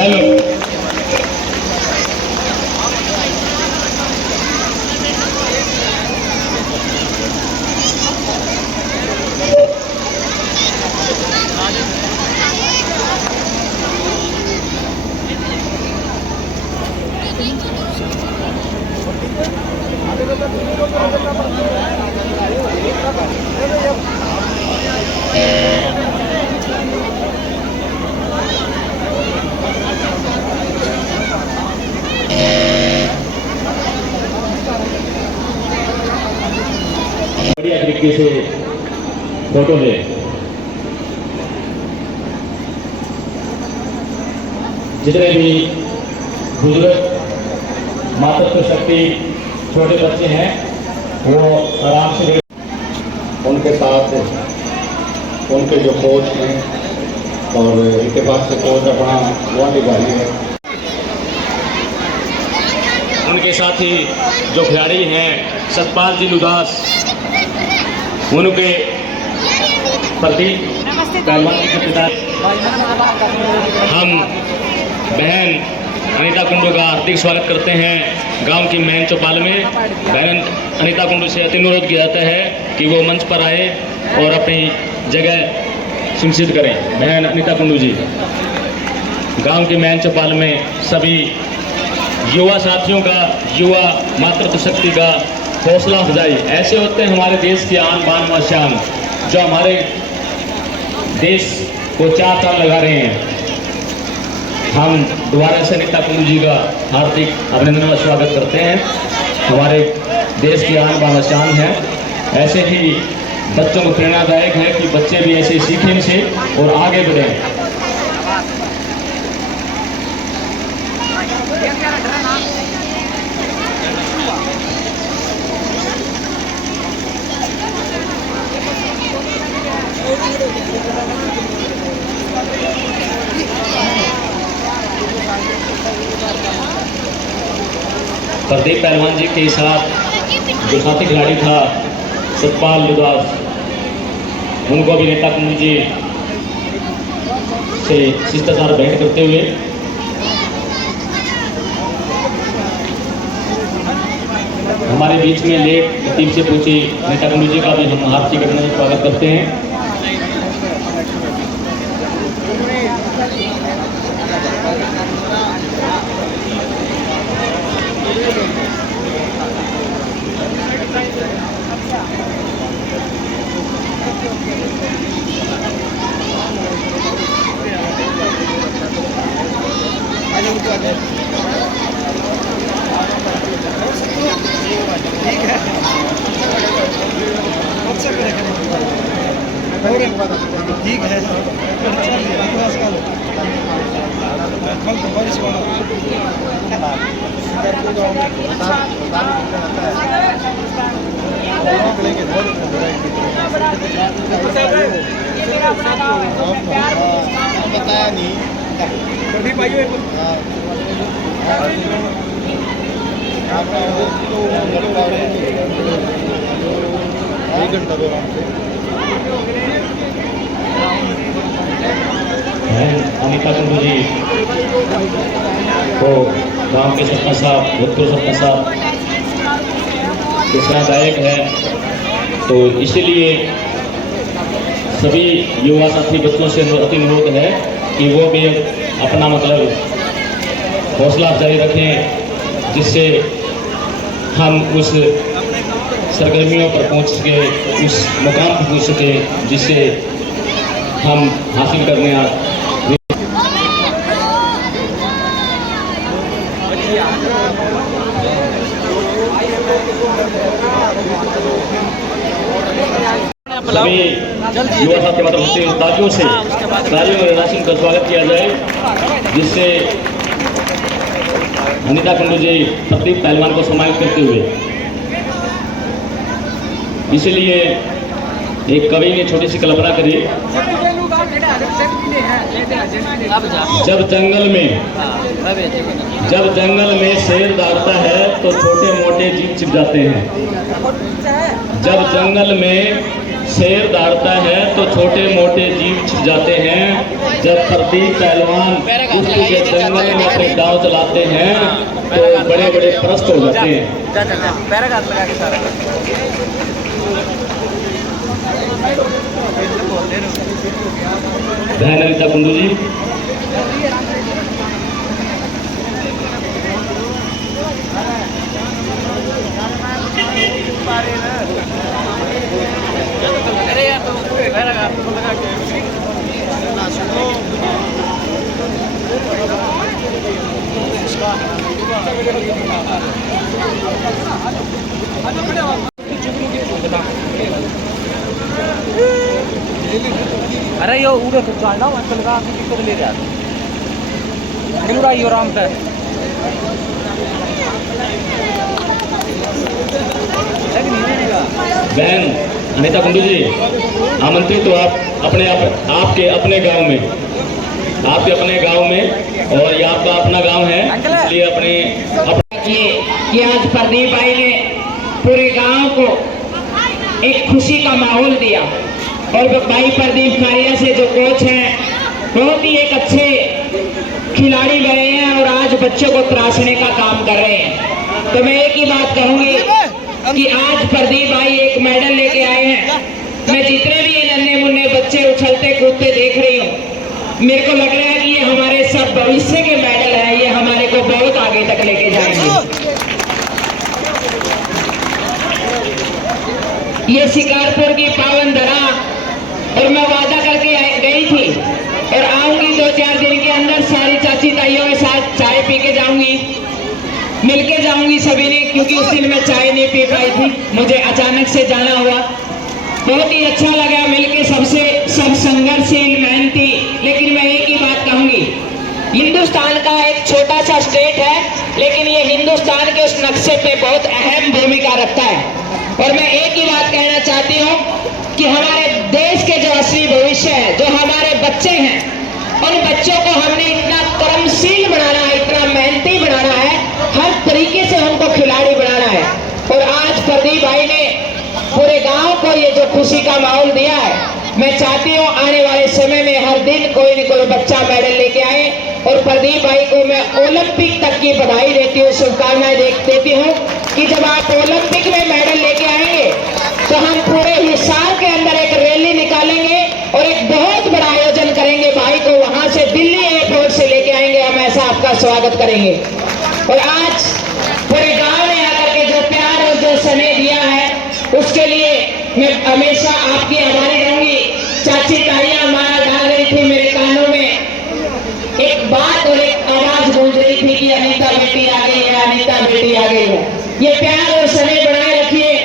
Hello बढ़िया तरीके से फोटो ले। जितने भी बुजुर्ग मातृत्व शक्ति छोटे बच्चे हैं वो आराम से उनके साथ उनके जो कोच हैं और इनके पास से कोच अपना वो निभाई है। उनके साथ ही जो खिलाड़ी हैं सतपाल जी लुदास, उनके प्रति पहलवान के पिता हम बहन अनीता कुंडू का हार्दिक स्वागत करते हैं। गांव की मैन चौपाल में बहन अनीता कुंडू से अति अनुरोध किया जाता है कि वो मंच पर आए और अपनी जगह सुनिश्चित करें। बहन अनीता कुंडू जी गांव की मैन चौपाल में सभी युवा साथियों का, युवा मातृत्व शक्ति का हौसला अफजाई। ऐसे होते हैं हमारे देश की आन बान व शान, जो हमारे देश को चार चांद लगा रहे हैं। हम दोबारा से अनीता कुंडू जी का हार्दिक अभिनंदन व स्वागत करते हैं। हमारे देश की आन बान व शान है। ऐसे ही बच्चों को प्रेरणादायक है कि बच्चे भी ऐसे सीखें इनसे और आगे बढ़ें। प्रदीप पहलवान जी के साथ जो साथी खिलाड़ी था सतपाल लुदास, उनको भी अनीता कुंडू जी से शिष्टाचार भेंट करते हुए हमारे बीच में लेट टीम से पूछी अनीता कुंडू जी का भी हम हार्दिक अभिनंदन स्वागत करते हैं। ठीक है बताया नहीं कभी पाइए एक घंटा दो अनीता कुंडू जी को गांव के सरपंच साहब, भूतपूर्व सरपंच साहब प्रेरणादायक है, तो इसीलिए सभी युवा साथी बच्चों से अति अनुरोध है कि वो भी अपना मतलब हौसला अफजाई रखें, जिससे हम उस सरगर्मियों पर पहुंच सके, उस मुकाम पर पहुंच सके जिससे हम हासिल करने सभी युवा साथी मतलब तालियों से तालियों और राशि का स्वागत किया जाए, जिससे अनीता कुंडू जी प्रदीप पहलवान को सम्मानित करते हुए। इसलिए एक कवि ने छोटी सी कल्पना करी, जब जंगल में शेर दौड़ता है तो छोटे मोटे जीव छिप जाते हैं। जब जंगल में शेर दौड़ता है तो छोटे मोटे जीव छिप जाते हैं। जब प्रदीप पहलवान कुश्ती के दंगल में अपने दांव चलाते हैं तो बड़े बड़े प्रस्त हो जाते हैं। बहन अनिता कुंडू जी। अरे यो उड़े तो चलना अंकल का कितने ले रहा है उड़ा यो आराम से बहन अनिता कुंडू जी, आमंत्रित तो आप आपके अपने गांव में, आपके अपने गांव में, और ये आपका अपना गांव है, इसलिए अपने कि आज प्रदीप भाई ने पूरे गांव को एक खुशी का माहौल दिया। और भाई प्रदीप कारिया से जो कोच हैं बहुत ही एक अच्छे खिलाड़ी बने हैं और आज बच्चों को तराशने का काम कर रहे हैं। तो मैं एक ही बात कहूंगी कि आज प्रदीप भाई एक मेडल लेके आए हैं। मैं जितने भी ये नन्हे मुन्ने बच्चे उछलते कूदते देख रही हूँ, मेरे को लग रहा है कि ये हमारे सब भविष्य के मेडल हैं। ये हमारे को बहुत आगे तक लेके जाएंगे। ये शिकारपुर की पावन धरा, और मैं वादा करके गई थी और आऊंगी 2-4 दिन के अंदर। सारी चाची ताइयों के साथ चाय पी के जाऊंगी, मिलके जाऊंगी सभी ने, क्योंकि उस दिन मैं चाय नहीं पी पाई थी, मुझे अचानक से जाना हुआ। बहुत ही अच्छा लगा मिलके सबसे, सब संघर्षशील मेहनती। लेकिन मैं एक ही बात कहूंगी, हिंदुस्तान का एक छोटा सा स्टेट है, लेकिन ये हिंदुस्तान के उस नक्शे पे बहुत अहम भूमिका रखता है। और मैं एक ही बात कहना चाहती हूँ कि हमारे देश के जो असली भविष्य है, जो हमारे बच्चे हैं, उन बच्चों को हमने इतना कर्मशील बनाना है, इतना मेहनती बनाना है, हर तरीके से उनको खिलाड़ी बनाना है। और आज प्रदीप भाई ने पूरे गांव को ये जो खुशी का माहौल दिया है, मैं चाहती हूँ आने वाले समय में हर दिन कोई न कोई बच्चा मेडल लेके आए। और प्रदीप भाई को मैं ओलंपिक तक की बधाई देती हूँ, शुभकामनाएं देती हूँ कि जब आप ओलंपिक में मेडल लेके आएंगे तो हम पूरे हिसार के अंदर एक रैली निकालेंगे और एक बहुत बड़ा आयोजन करेंगे। भाई को वहां से दिल्ली एयरपोर्ट से लेके आएंगे, हम ऐसा आपका स्वागत करेंगे। और आज पूरे गांव में आकर के जो प्यार और जो स्नेह दिया है, उसके लिए मैं हमेशा आपकी आभारी रहूंगी। चाची ताइयां माया डाल रही थी मेरे कानों में, एक बात और एक आवाज गूंज रही थी कि अनीता बेटी आ गई है, अनीता बेटी आ गई है। ये प्यार और स्नेह बनाए रखिए।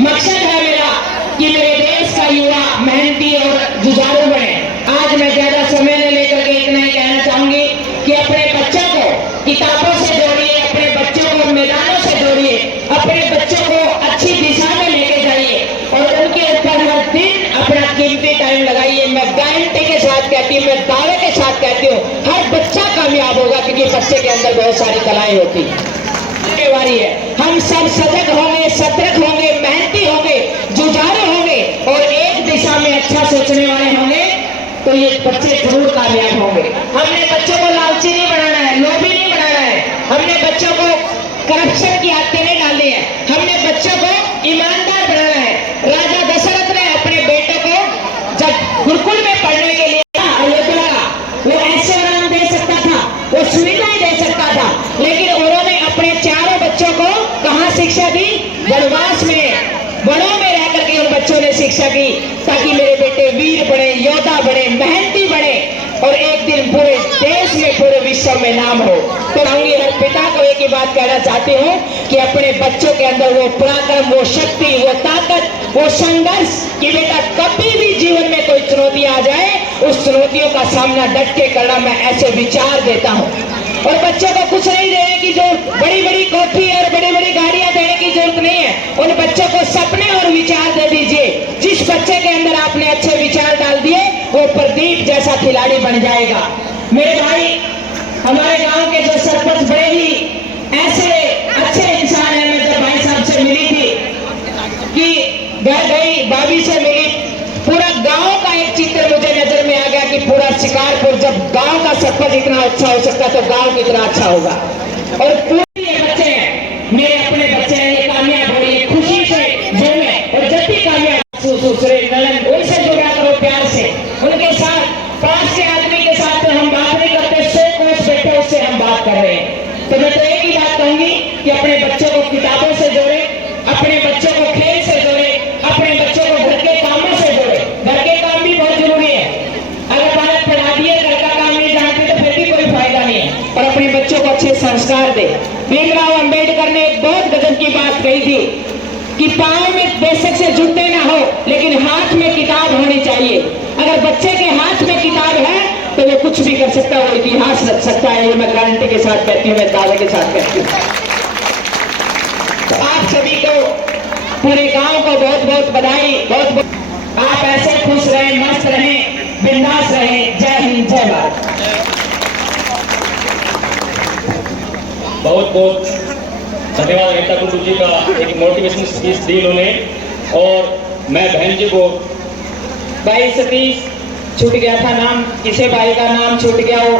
मकसद है मेरा कि मेरे देश का युवा मेहनती और जुझारू बने। आज मैं ज्यादा समय न लेकर के इतना ही कहना चाहूंगी कि अपने बच्चों को किताबों से जोड़िए, अपने बच्चों को मैदानों से जोड़िए, अपने बच्चों को अच्छी दिशा में लेके जाइए और उनके ऊपर हर दिन अपना कीमती टाइम लगाइए। मैं गारंटी के साथ कहती हूँ, मैं दावे के साथ कहती हूँ, हर बच्चा कामयाब होगा, क्योंकि बच्चे के अंदर बहुत सारी कलाएं होती वाली है। हम सब सजग होंगे, सतर्क होंगे, मेहनती होंगे, जुझारू होंगे और एक दिशा में अच्छा सोचने वाले होंगे, तो ये बच्चे जरूर कामयाब होंगे। हमने बच्चों को लालची नहीं बनाना है, लोभी नहीं बनाना है, हमने बच्चों को करप्शन की आदतें नहीं डालनी है, हमने बच्चों को ईमानदार बनाना है। राजा दशरथ ने अपने बेटे को जब गुरुकुल में पढ़ने के लिए अयोध्या, वो ऐसे वरदान दे सकता था, वो सुविधाएं दे सकता था, लेकिन उन्होंने अपने चारों बच्चों को कहाँ शिक्षा दी? वनवास में, वनों में रह करके उन बच्चों ने शिक्षा की, ताकि मेरे बेटे वीर बने, योद्धा बने, मेहनती बने और एक दिन पूरे देश में, पूरे विश्व में नाम हो। तो कहूंगी हर पिता को एक ही बात कहना चाहती हूँ कि अपने बच्चों के अंदर वो पराक्रम, वो शक्ति, वो ताकत, वो संघर्ष, कि बेटा कभी भी जीवन में कोई चुनौती आ जाए, उस चुनौतियों का सामना डट के करना, मैं ऐसे विचार देता हूँ। और बच्चों को कुछ नहीं देने की जो बड़ी बड़ी कोठी और बड़ी बड़ी गाड़ियां देने की जरूरत नहीं है, उन बच्चों को सपने और विचार दे दीजिए। जिस बच्चे के अंदर आपने अच्छे विचार डाल दिए, वो प्रदीप जैसा खिलाड़ी बन जाएगा। मेरे भाई, हमारे गांव के जो सरपंच बड़े ही ऐसे अच्छे इंसान है। मैं जब भाई साहब से मिली थी कि घर गई, भाभी से मिली, गांव का सरपंच इतना अच्छा हो सकता है तो गांव कितना अच्छा होगा। और पूरे ये बच्चे हैं, मेरे अपने बच्चे हैं, ये कामयाब हो, ये खुशी से झूमे, और जब भी कामयाब दूसरे नलन उनसे जुड़ा करो प्यार से, उनके साथ 5 के आदमी के साथ तो हम बात नहीं करते, 100 कोस बैठे उससे हम बात कर रहे हैं। तो मैं तो एक ही बात कहूंगी कि अपने बच्चों को किताबों से जोड़े, अपने बच्चों को खेल से जोड़े, अपने बच्चों को घर के कामों से जोड़े। घर के काम भी बहुत जरूरी है, अगर बालक पढ़ा दिए घर का काम नहीं जानते तो फिर भी कोई फायदा नहीं है। और अपने बच्चों को अच्छे संस्कार दे। भीमराव अंबेडकर ने एक बहुत गजब की बात कही थी कि पाँव में बेशक से जूते ना हो लेकिन हाथ में किताब होनी चाहिए। अगर बच्चे के हाथ में किताब है तो वो कुछ भी कर सकता है, वो इतिहास रख सकता है। ये मैं गारंटी के साथ कहती हूँ, मैं दावे के साथ कहती हूँ। तो आप सभी को, पूरे गांव को बहुत बहुत बधाई, बहुत बहुत। आप ऐसे खुश रहें, मस्त रहें, बिंदास रहें। जय हिंद, जय भारत। बहुत बहुत धन्यवाद अनीता कुंडू जी का, एक मोटिवेशन स्पीच दी उन्होंने। और मैं बहन जी को, भाई सतीश छूट गया था नाम, किसे भाई का नाम छूट गया हो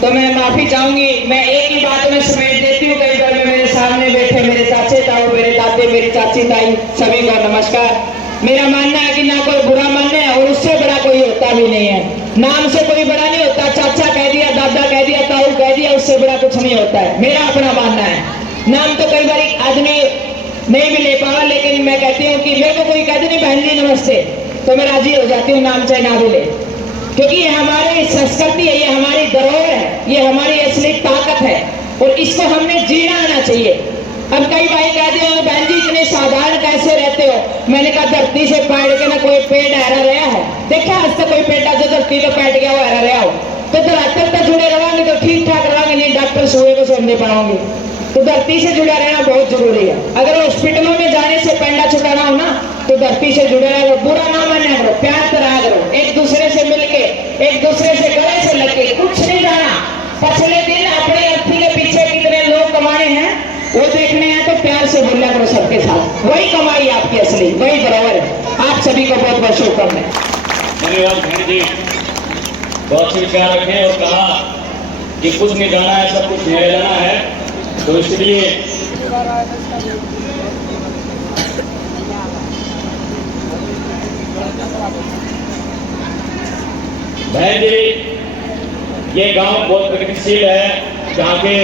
तो मैं माफी चाहूंगी। मैं एक ही बात में समेट देती हूँ। कई बार में मेरे सामने बैठे मेरे चाचे ताऊ, मेरे दादे, मेरी चाची ताई, सभी को नमस्कार। मेरा मानना है कि ना कोई बुरा मानना है और उससे बड़ा कोई होता भी नहीं है। नाम से कोई बड़ा नहीं होता, चाचा कह दिया, दादा कह दिया, ताऊ कह दिया, उससे बड़ा कुछ नहीं होता है। मेरा अपना मानना है। नाम तो कई बार आदमी नहीं भी ले पावा, लेकिन मैं कहती हूँ कि मेरे को कोई कहते नहीं बहन जी नमस्ते तो मैं राजी हो जाती हूँ, नाम चाहे ना भी ले, क्योंकि ये हमारी संस्कृति है, ये हमारी धरोहर है, ये हमारी असली ताकत है और इसको हमने जीना आना चाहिए। अब कई भाई कहते हो बहन जी इतने साधारण कैसे रहते हो, मैंने कहा धरती से पैड़ के ना कोई पेड़ हरा रहा है, देखा आज तक कोई पेड़ जो धरती को पैट गया वो हरा रहा हो, तो धरातल तक जुड़े रहेंगे तो ठीक ठाक रहेंगे, नहीं डॉक्टर सुबह को समझ पाओगे। तो धरती से जुड़ा रहना बहुत जरूरी है। अगर हॉस्पिटलों में जाने से पेंडा छुटाना हो ना तो धरती से जुड़े रहो, बुरा ना माना करो, प्यार करा करो, एक दूसरे से मिलके, एक दूसरे से गले से लगे, कुछ नहीं जाना। पिछले दिन अपने अर्थी के पीछे कितने लोग कमाए हैं वो देखने हैं तो प्यार से बोला करो सबके साथ, वही कमाई आपकी असली, वही बराबर है। आप सभी को बहुत बहुत शुभकामनाएं। धन्यवाद बहन जी, बहुत अच्छे विचार रखे और कहा कि कुछ नहीं जाना है, सब कुछ ले जाना है। तो इसलिए बहन जी, ये गांव बहुत प्रगतिशील है, जहाँ के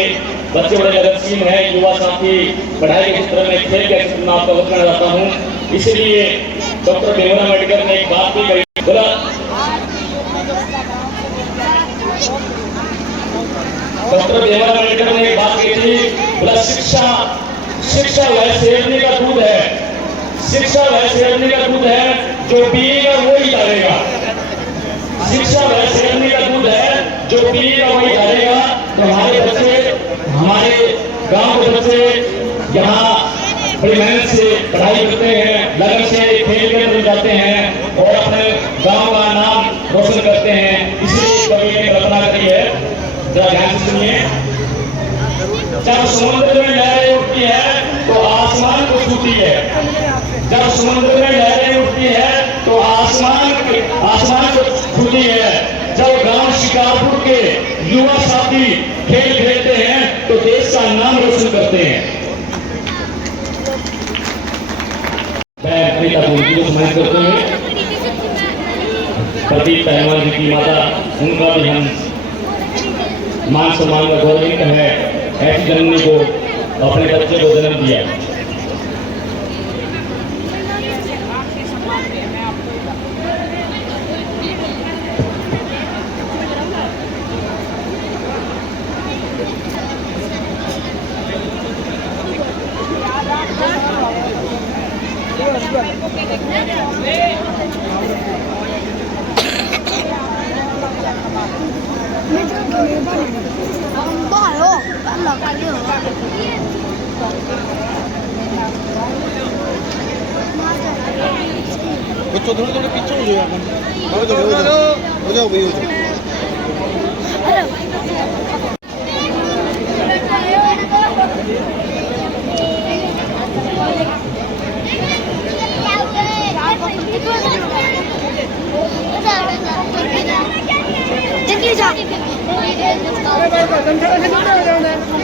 बच्चे बड़े लगनशील हैं, युवा साथी पढ़ाई के क्षेत्र में, खेल के क्षेत्र में आपका वक्त करना चाहता हूँ। इसलिए डॉक्टर भीमराव अम्बेडकर ने एक बात भी कही, बोला डॉक्टर भीमराव अम्बेडकर ने एक बात कही थी, बोला शिक्षा वह शेरनी का दूध है, शिक्षा वह शेरनी का दूध है जो पिएगा वही डालेगा, शिक्षा वह शेरनी का दूध है जो पिएगा वही डालेगा। तो हमारे बच्चे, हमारे गांव के बच्चे यहाँ बड़ी मेहनत से पढ़ाई करते हैं, लगन से खेल के अंदर जाते हैं और अपने गांव का नाम रोशन करते हैं। इसलिए कवि ने कल्पना करी है, जरा ध्यान से सुनिए। जब समुद्र में लहरें उठती है तो आसमान को छूती है, जब समुद्र में लहरें उठती है तो आसमान को छूती है, जब गांव शिकारपुर के युवा साथी खेल खेलते हैं तो देश का नाम रोशन करते हैं। मैं अनीता कुंडू को सम्मानित करते हुए प्रदीप पहलवान जी की माता, उनका भी हम मान सम्मान का गौरवित है, ऐसी जननी को अपने बच्चे को जन्म दिया। बच्चों थोड़े थोड़े पीछे हो जाओ, हो जाओ भाई, हो जाओ।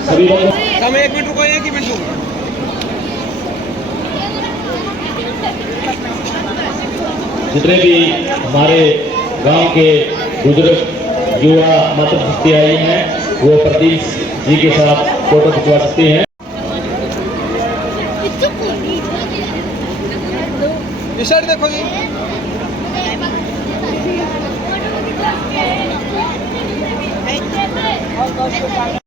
सभी लोग समय 1 मिनट रुको, 1 ही मिनट रुको। जितने भी हमारे गांव के बुजुर्ग युवा माता शक्ति आई हैं वो प्रदीप जी के साथ फोटो खिंचवा सकते हैं। इस साइड देखो जी।